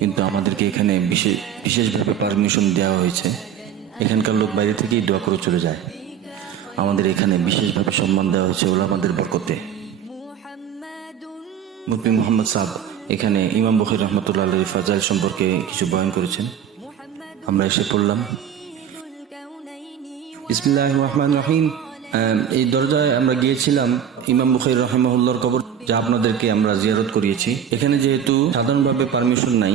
কিন্তু আমাদেরকে এখানে বিশেষভাবে পারমিশন দেওয়া হয়েছে। এখানকার লোক বাইরে থেকেই দোয়া করে চলে যায়। আমাদের এখানে বিশেষভাবে সম্মান দেওয়া হয়েছে ওলামাদের বরকতে। মুফতি মোহাম্মদ সাহেব এখানে ইমাম বুখারী রহমতুল্লাহ আলাইহির ফাজাইল সম্পর্কে কিছু বয়ান করেছেন। আমরা এসে পড়লাম। বিসমিল্লাহির রহমানির রহিম। এই দরজায় আমরা গিয়েছিলাম ইমাম বুখারী রাহিমাহুল্লাহর কবর, যা আপনাদেরকে আমরা জিয়ারত করিয়েছি। এখানে যেহেতু সাধারণভাবে পারমিশন নাই,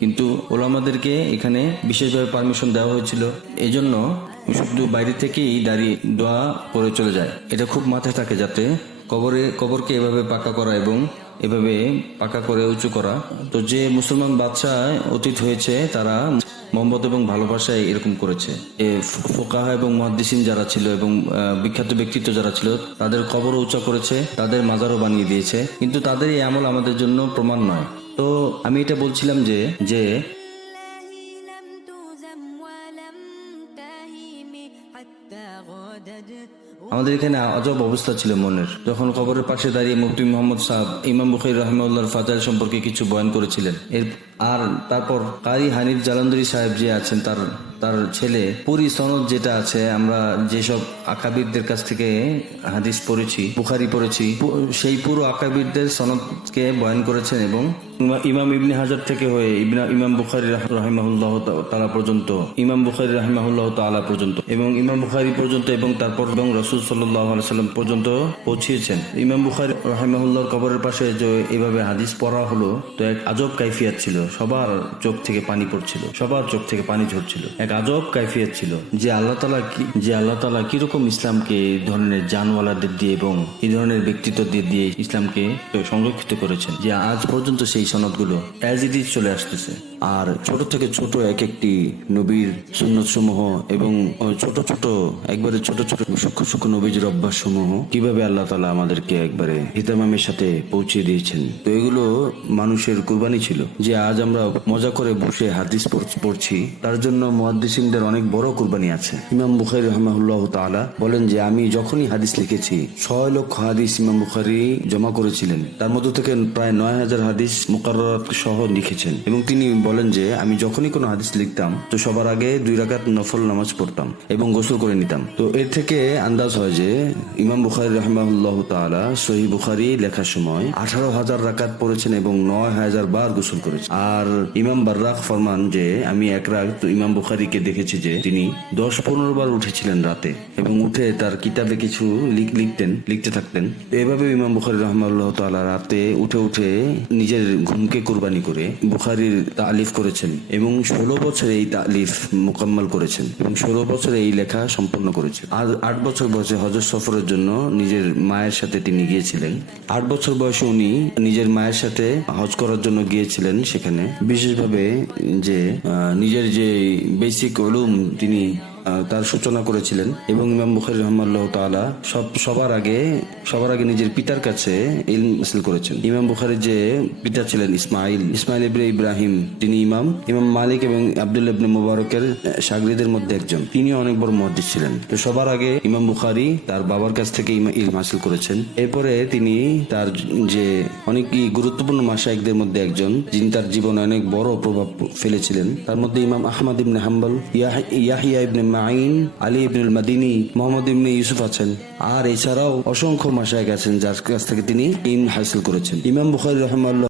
কিন্তু ওলামাদেরকে এখানে বিশেষভাবে পারমিশন দেওয়া হয়েছিল। এই জন্য শুধু বাইরে থেকেই দাঁড়িয়ে দোয়া করে চলে যায়। এটা খুব মাথায় থাকে, যাতে কবরকে এভাবে পাকা করা এবং এভাবে পাকা করে উঁচু করা। তো যে মুসলমান বাদশাহ অতীত হয়েছে, তারা মোহাম্মদ এবং ভালোবাসায় এরকম করেছে। ফোকাহা এবং মুহাদ্দিসিন যারা ছিল এবং বিখ্যাত ব্যক্তিত্ব যারা ছিল, তাদের কবরও উঁচা করেছে, তাদের মাজারও বানিয়ে দিয়েছে। কিন্তু তাদের এই আমল আমাদের জন্য প্রমাণ নয়। তো আমি এটা বলছিলাম যে আমাদের এখানে আজব অবস্থা ছিল মনের, যখন কবরের পাশে দাঁড়িয়ে মুফতি মোহাম্মদ সাহেব ইমাম বুখারী রাহিমাহুল্লাহর ফাজাইল সম্পর্কে কিছু বয়ান করেছিলেন। আর তারপর কারি হানিফ জালান্ধরি সাহেব যে আছেন, তার ছেলে পুরি সনদ যেটা আছে, আমরা যেসব আকাবিরদের কাছ থেকে হাদিস পড়েছি, বুখারী পড়েছি, সেই পুরো আকাবিরদের সনদকে বয়ান করেছেন এবং ইমাম ইবনে হাজার থেকে হয়ে ইমাম বুখারী রাহিমাহুল্লাহ তাআলা পর্যন্ত, ইমাম বুখারী রাহিমাহুল্লাহ তাআলা পর্যন্ত এবং ইমাম বুখারী পর্যন্ত এবং তারপর এবং রাসূল সাল্লাল্লাহু আলাইহি সাল্লাম পর্যন্ত পৌঁছিয়েছেন। ইমাম বুখারী রাহিমাহুল্লাহর কবরের পাশে যে এভাবে হাদিস পড়া হলো, তো এক আজব কাইফিয়াত ছিল। সবার চোখ থেকে পানি পড়ছিল, সবার চোখ থেকে পানি ঝরছিল। এক আজব কাইফিয়াত ছিল যে আল্লাহ তাআলা কিরকম ইসলামকে এই ধরনের জানওয়ালাদের দিয়ে এবং এই ধরনের ব্যক্তিত্ব দিয়ে ইসলামকে সংরক্ষিত করেছেন, যে আজ পর্যন্ত সেই সনদগুলো অ্যাজ ইট ইজ চলে আসতেছে। আর ছোট থেকে ছোট এক একটি নবীর সুন্নত সমূহ এবং ছোট ছোট সূক্ষ্ম নবীজির অভ্যাস সমূহ কিভাবে আল্লাহ তাআলা আমাদেরকে একবারে হিতামামের সাথে পৌঁছে দিয়েছেন। তো এগুলো মানুষের কুরবানি ছিল, যে আজ আমরা মজা করে বসে হাদিস পড়ছি, তার জন্য মুহাদ্দিসিনদের অনেক বড় কুরবানি আছে। ইমাম বুখারী রাহিমাহুল্লাহ তাআলা বলেন যে আমি যখনই হাদিস লিখেছি, 6 লক্ষ হাদিস ইমাম বুখারী জমা করেছিলেন। তার মধ্য থেকে প্রায় 9000 হাদিস মুকাররাত সহ লিখেছেন। এবং তিনি বলেন যে আমি যখনই কোনো হাদিস লিখতাম, তো সবার আগে 2 রাকাত নফল নামাজ পড়তাম এবং গোসল করে নিতাম। তো এর থেকে আন্দাজ হয় যে ইমাম বুখারী রাহিমাহুল্লাহ তাআলা সহিহ বুখারী লেখার সময় 18,000 রাকাত পড়েছেন এবং 9,000 বার গোসল করেছেন। আর ইমাম বাররাক ফরমান যে আমি এক রাত ইমাম বুখারীকে দেখেছি যে তিনি 10-15 বার উঠেছিলেন রাতে, এবং উঠে তার কিতাবে কিছু লিখতে থাকতেন। এভাবে ইমাম বুখারী রাহিমাহুল্লাহ তাআলা রাতে উঠে নিজের ঘুমকে কুরবানি করে বুখারীর তালিফ করেছেন এবং 16 বছর এই তালিফ মোকাম্মল করেছেন এবং 16 বছর এই লেখা সম্পন্ন করেছেন। আর 8 বছর বয়সে হজ সফরের জন্য নিজের মায়ের সাথে তিনি গিয়েছিলেন। 8 বছর বয়সে উনি নিজের মায়ের সাথে হজ করার জন্য গিয়েছিলেন। সেখানে বিশেষভাবে যে নিজের যে বেসিক উলুম তিনি তার সূচনা করেছিলেন এবং ইমাম বুখারী রাহিমাহুল্লাহ তাআলা সবার আগে নিজের পিতার কাছে ইলম হাসিল করেছেন। ইমাম বুখারীর যে পিতা ছিলেন ইসমাইল ইবনে ইব্রাহিম, তিনি ইমাম মালিক এবং আব্দুল্লাহ ইবনে মুবারকের শাগিরদের মধ্যে একজন। তিনিও অনেক বড় মুহাদ্দিস ছিলেন। তো সবার আগে ইমাম বুখারী তার বাবার কাছ থেকে ইলম হাসিল করেছেন। এরপরে তিনি তার যে অনেক গুরুত্বপূর্ণ মাশায়েখদের মধ্যে একজন, যিনি তার জীবনে অনেক বড় প্রভাব ফেলেছিলেন। তার মধ্যে ইমাম আহমদ ইবনে হাম্বল, ইয়াহইয়া ইবনে মাইন, আলী ইবনুল মাদিনী, মুহাম্মদ ইবনে ইউসুফ আছেন। আর এছাড়াও অসংখ্য মাশায়েখ আছেন যার কাছ থেকে তিনি ইলম হাসিল করেছেন। ইমাম বুখারী রাহিমাহুল্লাহ